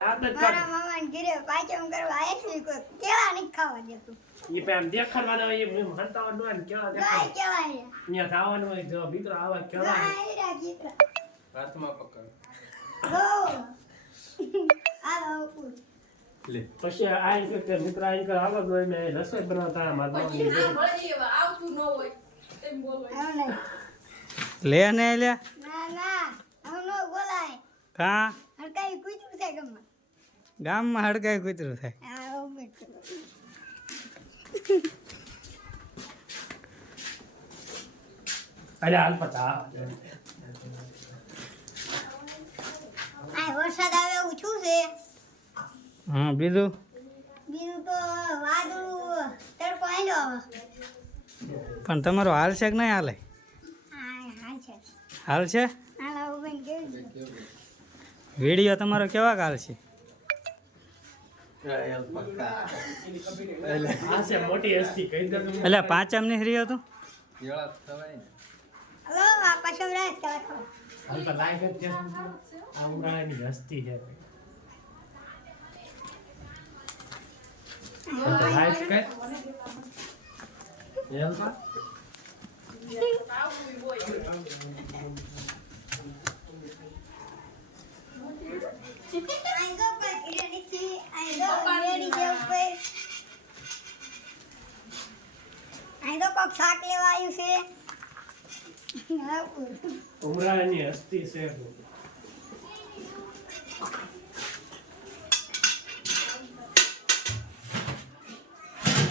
મારા મામાને ઘરે પાચમ કરવા આવી કોઈ કેળા નહીં ખાવા દેતું. ઈ પે આમ દેખાડવાના હોય એમ હંતાવાનું હોય ને કેળા દેખાડ. કેળા અહીંયા જવાનું હોય જો મિત્રો આવા કેળા. હાથમાં પકડ. લે. પછી આ કે મિત્ર આ કે આવા હોય ને રસોઈ બનાવતા મારા પછી ના ભળી આવતું ન હોય એમ બોલવાય. લે ને લે ના ના હું નો બોલાય. કા હડકાઈ કૂતરું છે ગમે. ગામમાં હડકાઈ કૂતરું થાય. આ ઉમેટ. અરે હાલ પતા. આ વરસાદ આવે એવું છું છે. હા બીજું બીજું તો વાદળું તડકો આવ્યો હવે. પણ તમારો હાલ છે કે નહીં હાલે હા છે. હાલ છે હાલા ઉભેન કેવી વિડીયો તમારો કેવા હાલ છે આ છે મોટી હસ્તી કહી દે. એટલે પાંચમ ની રહ્યો તું કેળા થવાય ને. હલો આ પાછો રાત કરો. હાલ પર લાઈક જ છે. આ ઉમરાની હસ્તી છે. લાઈક કર. એમ કા આવું હોય. આઈ ગો પર રેડી થી આઈ ગો રેડી જે ઉપર આઈ ગો કોક શાક લેવા આવ્યું છે. ઉમરાની હસ્તી છે.